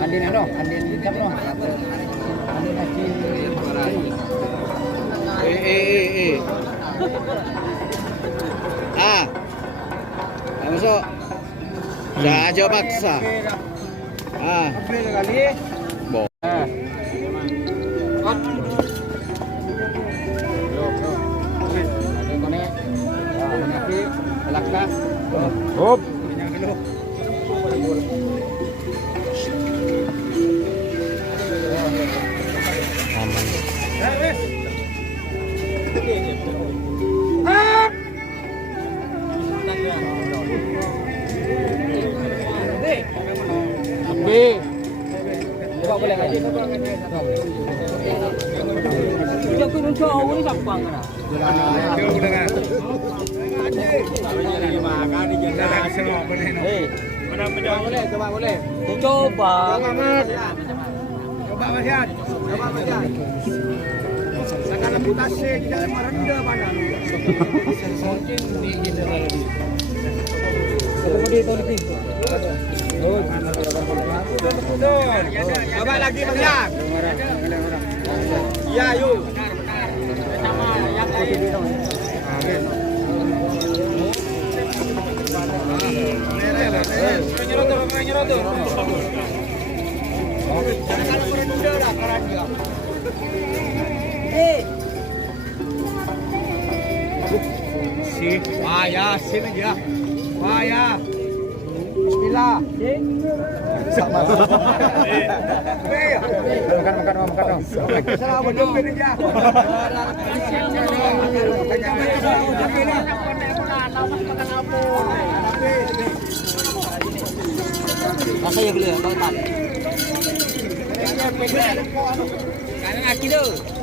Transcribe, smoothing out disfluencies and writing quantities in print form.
Andin ano? Andin jam no. Andin lagi. Ah. Masuk. Saja paksa. Ah. Bo. Hop. Boleh lagi. Kita pun untuk awal ni sampang kan. Coba boleh. Coba. Coba Mas. Coba Mas. Sangat reputasi tidak merendah pada. Mungkin di general di. Coba lagi Bang Yang. Iya, yuk. Sin aja. Wah, Bismillah. Sama. Makan dong. Selamat jompet aja. Masa ya beli, Bang Tan. Karena aki tu.